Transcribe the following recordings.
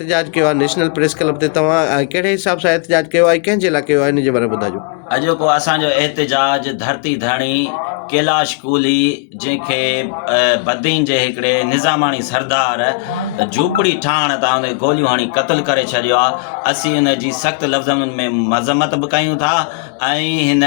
एहतजाज कयो आहे नेशनल प्रेस क्लब ते, तव्हां कहिड़े हिसाब सां एहतजाज कयो आहे, कंहिंजे लाइ कयो आहे, इन जे बारे में ॿुधाइजो। अॼु को असांजो एहतजाज धरती धणी कैलाश कूली जंहिंखे बदीन जे हिकिड़े निज़ामाणी सरदार झूपड़ी ठाहिण तां उन गोलियूं हणी क़तलु करे छॾियो आहे। असीं उन जी सख़्तु लफ़्ज़नि में मज़म्मत बि कयूं था ऐं हिन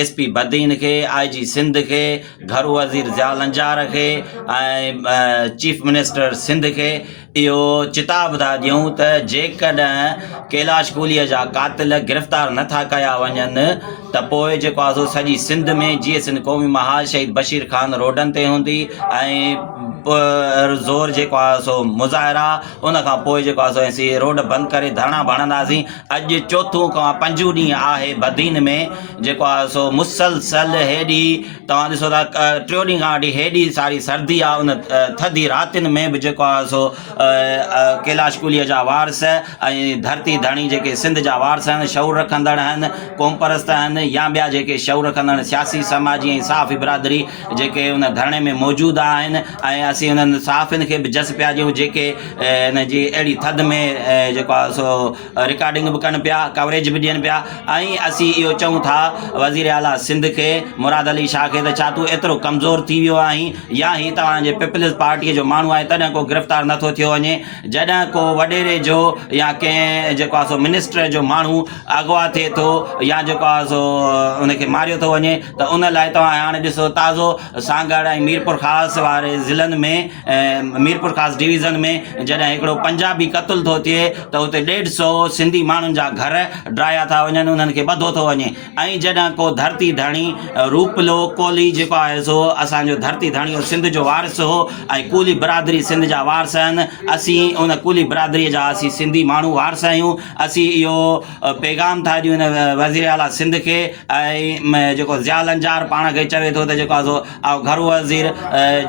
SP बदीन खे, IG सिंध खे, घर वज़ीर ज़िया लंजार खे ऐं चीफ मिनिस्टर सिंध खे इहो चिताब था ॾियूं त जेकॾहिं कैलाश कूलीअ जा क़ातिल गिरफ़्तार नथा कया वञनि त पोइ जेको आहे सो सॼी सिंध में जीअं सिंध क़ौमी महाल शहीद बशीर खान रोडनि ते हूंदी ऐं ज़ोर जेको आहे सो मुज़ाहिरा, उन खां पोइ जेको आहे सो असीं रोड बंदि करे धरणा भरंदासीं। अॼु चोथों खां 5 ॾींहं आहे बदीन में जेको आहे सो मुसलसल हेॾी तव्हां ॾिसो था 3 ॾींहं खां वठी हेॾी सारी सर्दी आहे। उन थधी रातिनि में बि जेको आहे सो कैलाश कूलीअ जा वारस ऐं धरती धणी जेके सिंध जा वारस आहिनि, शऊर रखंदड़ आहिनि, क़ौम परस्त आहिनि या ॿिया जेके शऊर रखंदड़ सियासी समाजी ऐं साफ़ी बिरादरी जेके उन धरणे में मौजूदु आहिनि ऐं असीं उन्हनि साफ़िन खे बि जस पिया ॾियूं जेके हिन जी अहिड़ी थधि में जेको आहे सो रिकॉर्डिंग बि कनि पिया, कवरेज बि ॾियनि पिया। ऐं असीं इहो चऊं था वज़ीर आला सिंध खे, मुराद अली शाह खे, त छा तूं एतिरो कमज़ोर थी वियो आहीं या ही तव्हांजे पीपल्स पार्टीअ जो माण्हू आहे तॾहिं को गिरफ़्तार नथो थियो वञे। जॾहिं को वॾेरे जो या कंहिं जेको आहे सो मिनिस्टर जो माण्हू अगवा थिए थो या जेको आहे सो उनखे मारियो थो वञे त उन लाइ तव्हां हाणे ॾिसो ताज़ो सांगड़ ऐं मीरपुर ख़ासि वारे ज़िलनि में मीरपुर ख़ासि डिवीज़न में जॾहिं हिकिड़ो पंजाबी क़तलु थो थिए त उते 150 सिंधी माण्हुनि जा घर ड्राया था वञनि, उन्हनि खे ॿधो थो वञे। ऐं जॾहिं को धरती धणी रूपलो कोली जेको आहे सो असांजो धरती धणी हो सिंध जो वारिस हो ऐं कूली बिरादरी सिंध जा वारिस आहिनि, असीं उन कूली बिरादरीअ जा असीं सिंधी माण्हू वारिस आहियूं। असीं इहो पैगाम था ॾियूं वज़ीर आला सिंध खे ऐं जेको ज़िया लंजार पाण खे चवे थो त जेको आहे सो घर वज़ीर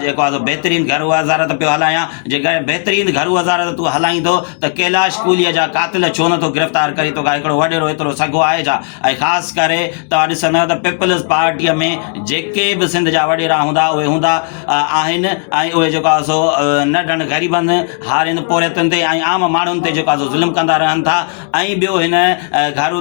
जेको आहे सो बहितरीनु घर वज़ारत पियो हलायां। जेकर बहितरीनु घर वज़ारत तूं हलाईंदो त कैलाश कूलीअ जा क़ातिल छो नथो गिरफ़्तार करे तो हिकिड़ो वॾेरो एतिरो सॻो आहे छा? ऐं ख़ासि करे तव्हां ॾिसंदव त पीपल्स पार्टीअ में जेके बि सिंध जा वॾेरा हूंदा उहे हूंदा आहिनि ऐं उहे जेको आहे सो नंढनि ग़रीबनि हारियुनि पोरियतुनि ते ऐं आम माण्हुनि ते जेको आहे सो ज़ुल्म कंदा रहनि था। ऐं ॿियो हिन घर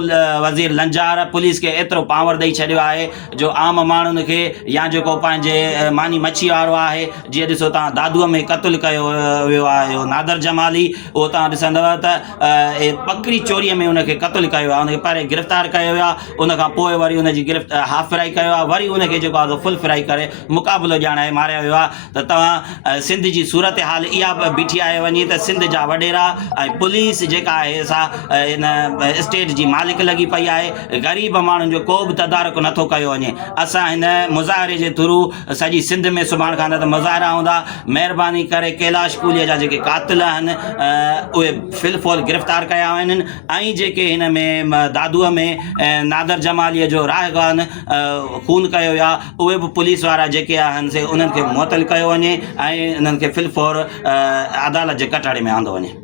वज़ीर लंजार पुलिस खे एतिरो पावर ॾेई छॾियो आहे जो आम माण्हुनि खे या जेको पंहिंजे मानी मच्छी वारो आहे, जीअं ॾिसो तव्हां दादूअ में क़तलु कयो वियो आहे नादर जमाली, उहो तव्हां ॾिसंदव त बकरी चोरीअ में उनखे क़तलु कयो आहे, उनखे पहिरें गिरफ़्तार कयो वियो आहे, उनखां पोइ वरी उनजी हाफ फ्राई कयो आहे, वरी उनखे जेको आहे फुल फ्राई करे मुक़ाबिलो ॼाणाए मारिया वियो आहे। त तव्हां सिंध जी सूरत हाल इहा बीठी आहे वञी त सिंध जा वॾेरा ऐं पुलिस जेका आहे सा इन स्टेट जी मालिक लॻी पई आहे, ग़रीब माण्हुनि जो को बि तदारक नथो कयो वञे। असां हिन मुज़ाहिरे जे थ्रू सॼी सिंध में सुभाणे खां त मुज़ाहिरा हूंदा, महिरबानी करे कैलाश कूलीअ जा जेके क़ातिल आहिनि उहे फिलफोल गिरफ़्तार कया वञनि ऐं जेके हिन में दादूअ में नादर जमालीअ जो राहगान खून कयो वियो आहे उहे बि पुलिस वारा जेके आहिनि से उन्हनि खे मुअतल कयो वञे ऐं उन्हनि खे फिलफोर अदालत जे कटहरे में आंदो वञे।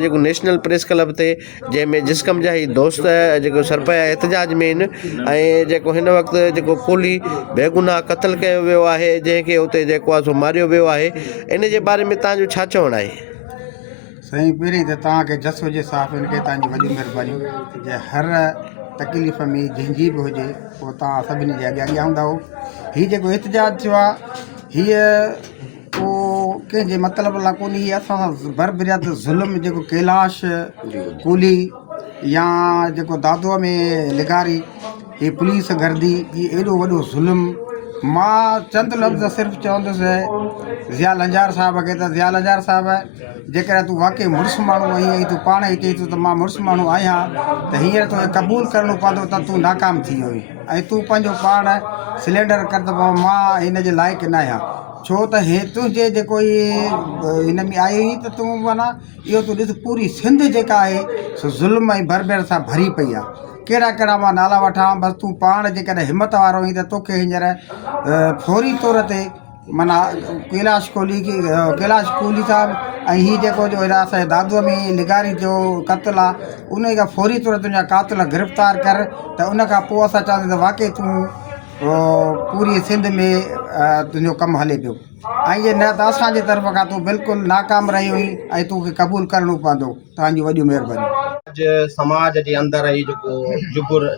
जेको नेशनल प्रेस क्लब ते जंहिंमें जिस्कम जा ई दोस्त जेको सरपया एहतजाज में आहिनि ऐं जेको हिन वक़्तु जेको कोली बेगुनाह क़तलु कयो वियो आहे जंहिंखे उते जेको आहे सो मारियो वियो आहे, इन जे बारे में तव्हांजो छा चवणु आहे? साईं, पहिरीं त तव्हांखे जस हुजे साफ़िन खे तव्हांजी वॾियूं महिरबानियूं जे हर तकलीफ़ में जंहिंजी बि हुजे उहो तव्हां सभिनी जे अॻियां हूंदा हो। हीअ जेको एहतजाज थियो आहे हीअ को कंहिंजे मतिलब लाइ कोन्हे, हीअ असां बरबिरात ज़ुल्म जेको कैलाश कूली या जेको दादूअ में लिगारी हीअ पुलिस गर्दी हीअ एॾो वॾो ज़ुल्म। मां चंद लफ़्ज़ सिर्फ़ु चवंदुसि ज़िया लंजार साहिब खे त ज़िया लंजार साहिब जेकर तूं वाक़ई मुड़ुसु माण्हू आहीं ऐं तूं पाण ई चई थो त मां मुड़ुसु माण्हू आहियां त हींअर तोखे क़बूल करिणो पवंदो त तूं नाकाम थी वियो ऐं तूं पंहिंजो पाण सिलेंडर कर त मां हिन जे लाइक़ु न आहियां, छो त हे तुंहिंजे जेको हिन में आई हुई त तूं माना इहो तूं ॾिस पूरी सिंध जेका आहे सो ज़ुल्म ऐं बरबेर सां भरी पई आहे। कहिड़ा कहिड़ा मां नाला वठां, बसि तूं पाण जेकॾहिं हिमत वारो आहीं त तोखे हींअर फौरी तौर ते माना कैलाश कूली साहिब ऐं हीअ जेको जो असांजे दादूअ में लिगारी जो क़तलु आहे उन खां फौरी तौर ते तुंहिंजा क़ातिल गिरफ़्तार कर त उन खां पोइ असां चवंदासीं त वाक़ई तूं पूरी सिंध में तुंहिंजो कमु हले पियो। ऐं ये न त असांजे तरफ़ खां तूं बिल्कुलु नाकाम रही हुई ऐं तोखे क़बूल करिणो पवंदो। तव्हांजी वॾियूं महिरबानी। अॼु समाज जे अंदरि ई जेको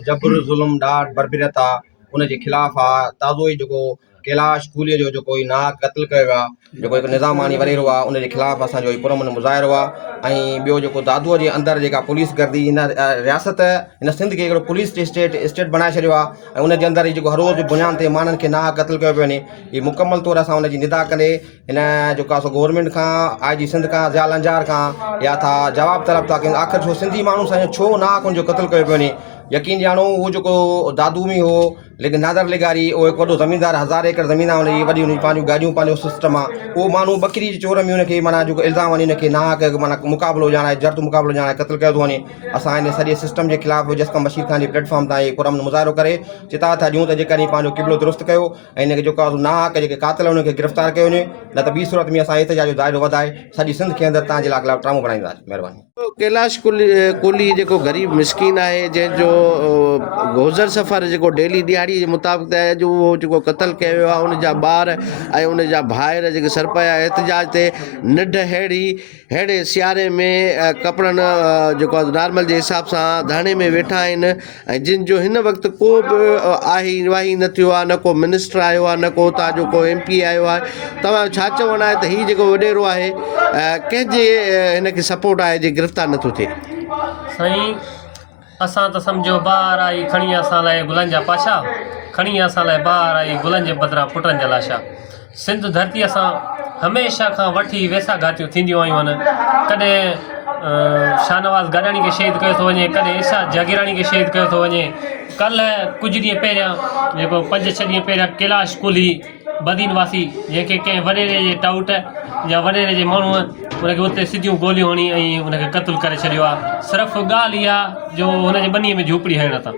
जबर ज़ुल्म ॾाढ बरबरत आहे उनजे ख़िलाफ़ आहे। ताज़ो ई जेको कैलाश कूलीअ जो जेको ई नाहक क़त्ल कयो आहे, जेको हिकु निज़ामानी वरेरो आहे, उनजे ख़िलाफ़ असांजो ई पुरमन मुज़ाहिरो आहे। ऐं ॿियो जेको दादूअ जे अंदरि जेका पुलिस गर्दी हिन रियासत हिन सिंध खे हिकिड़ो पुलिस स्टेट बनाए छॾियो आहे। ऐं उनजे अंदरि ई जेको हर रोज़ बुनियाद ते माण्हुनि खे नाहक क़त्ल कयो पियो वञे, हीअ मुकमल तौर असां उनजी निदा कंदे हिन जेका सो गवर्नमेंट खां IG सिंध खां ज़ियाल अंजार खां या था जवाब तलब था कयूं। आख़िर छो सिंधी माण्हू सां छो नाहक उनजो क़त्ल कयो पियो वञे। यकीन ॼाणो उहो जेको दादू में हो लेकिन नादर लिगारी उहो हिकु वॾो ज़मीनदार 1000 एकड़ ज़मीन आहे, उनजी वॾी उनजी पंहिंजूं गाॾियूं पंहिंजो सिस्टम आहे। उहो माण्हू बकरी जे चोर में उनखे माना जेको इल्ज़ाम वञे उनखे नाहक माना मुक़ाबिलो ॼाणाए जर्द मुक़ाबिलो ॼाणाए क़त्ल कयो थो वञे। असां इन सॼे सिस्टम जे ख़िलाफ़ जसकम बशीर ख़ान जे प्लेटफॉर्म तां पुरमन मुज़ाहिरो करे चिता था ॾियूं त जेकॾहिं पंहिंजो क़िबलो दुरुस्त कयो ऐं इनखे जेको आहे नाहक जेके कातिल उनखे गिरफ़्तार कयो वञे, न त ॿी सूरत में असां एतिजाज जो दाइरो वधाए सॼी सिंध के अंदरि तव्हांजे लाइ ट्रामो बनाईंदासीं। महिरबानी। कैलाश कोहली जेको ग़रीब मिसकीन आहे, जंहिंजो गुज़र सफ़र जेको डेली दिहाड़ी जे मुताबिक़ अॼु उहो जेको क़त्ल कयो वियो आहे, उनजा ॿार ऐं उनजा भाइर जेके सरपया एहतजाज ते निढ अहिड़े सियारे में कपिड़नि जेको आहे नॉर्मल जे हिसाब सां धाणे में वेठा आहिनि ऐं जिन जो हिन वक़्तु को बि आही वाही न थियो आहे, न को मिनिस्टर आयो आहे, न को उतां जो को MP आयो आहे। तव्हां छा चवणु आहे त हीउ जेको वॾेरो आहे कंहिंजे हिनखे सपोर्ट आहे जे गिरफ़्तार नथो थिए? साईं, असां त सम्झो ॿार आई खणी असां लाइ गुलनि जा पाछा, खणी असां लाइ ॿार आई गुलनि जे बदिरां पुटनि जा लाशा। सिंध धरती असां हमेशह खां वठी वेसा घातियूं थींदियूं आयूं आहिनि। कॾहिं शाहनवाज़ गाॾाणी खे शहीद कयो थो वञे, कॾहिं इशा जागीराणी खे शहीद कयो थो वञे। कल्ह कुझु ॾींहं पहिरियां जेको 5-6 ॾींहं पहिरियां कैलाश कोहली बदीन वासी जंहिंखे कंहिं वॾेरे जे टाउट या वॾेरे जे माण्हूअ उनखे उते सिधियूं गोलियूं हणी ऐं उनखे क़त्ल करे छॾियो आहे। सिर्फ़ु ॻाल्हि इहा जो हुनजे बनीअ में झूपड़ी हणण था।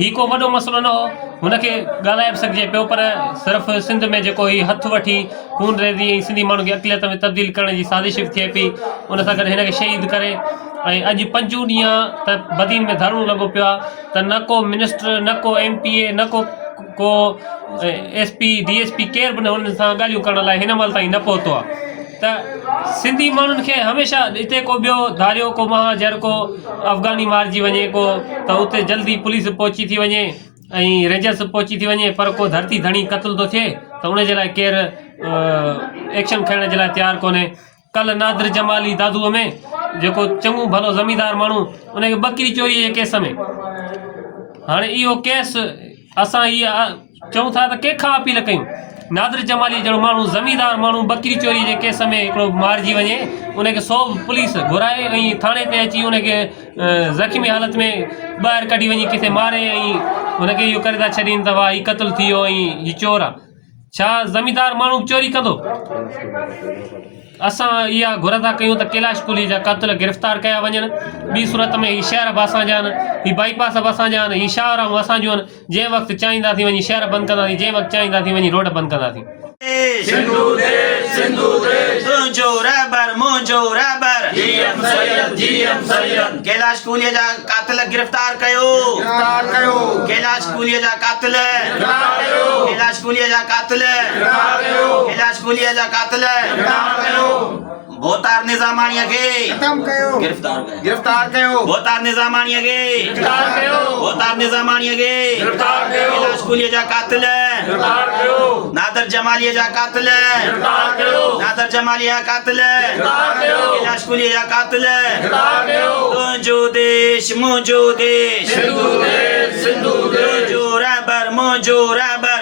हीउ को वॾो मसइलो न हो, हुनखे ॻाल्हाए बि सघिजे पियो, पर सिर्फ़ु सिंध में जेको हीउ हथु वठी खून रेज़ी ऐं सिंधी माण्हू खे अक़लियत में तब्दील करण जी साज़िश थिए पई, उन सां गॾु हिनखे शहीद करे। ऐं अॼु 5 ॾींहं त बदीन में धरणो लॻो पियो आहे त न को मिनिस्टर, न को MPA, न को SP DSP केर बि न हुन सां ॻाल्हियूं करण लाइ हिन महिल ताईं न पहुतो आहे। त सिंधी माण्हुनि खे हमेशह हिते को ॿियो धारियो को महाजर को अफ़गानी मारिजी वञे को त उते जल्दी पुलिस पहुची थी वञे ऐं रेंजर्स पहुची थी वञे, पर को धरती धणी क़त्ल थो थिए त उनजे लाइ केरु एक्शन खणण जे लाइ तयारु कोन्हे। कल्ह नादिर जमाली दादूअ में जेको चङो भलो ज़मींदार माण्हू उनखे बकरी चोरी जे केस में, हाणे इहो केस असां इहा चऊं था त कंहिंखां अपील कयूं। नादिर जमाली जहिड़ो माण्हू ज़मींदार माण्हू बकरी चोरी जे केस में हिकिड़ो मारिजी वञे, उनखे 100 पुलिस घुराए ऐं थाणे ते अची उनखे ज़ख़्मी हालत में ॿाहिरि कढी वञी किथे मारे ऐं हुनखे इहो करे था छॾीनि त वाह हीउ क़त्ल थी वियो ऐं हीउ चोर आहे। छा ज़मींदार माण्हू चोरी कंदो? असां इहा घुर था कयूं त कैलाश कोहली जा कातिल गिरफ़्तार कया वञनि। ॿी सूरत में हीउ शहर बि असांजा आहिनि, हीउ बाईपास बि असांजा आहिनि, हीउ शाहराऊं असांजूं आहिनि। जंहिं वक़्तु चाहींदासीं वञी शहर बंदि कंदासीं, जंहिं वक़्तु चाहींदासीं वञी रोड बंदि कंदासीं। तुंहिंजो रहबर मुंहिंजो रहबर कैलाश कोहलीअ जा कातिल गिरफ़्तार कयो। कैलाश कोहलीअ जा कातिल, कैलाश कोहलीअ जा कातिल, कैलाश कोहलीअ जा कातिल भोतार निज़ामाणीअ खे गिरफ़्तार कयो। भोतार निज़ामाणीअ खे भोतार निज़ामाणीअ खे कैलाश कोहलीअ जा कातिल, नादर जमालीअ जा कातिल, नादर जमालीअ जा कातिल, कैलाश कोहलीअ जा कातिल। तुंहिंजो देश मुंहिंजो देश, तुंहिंजो रहबर मुंहिंजो रहबर।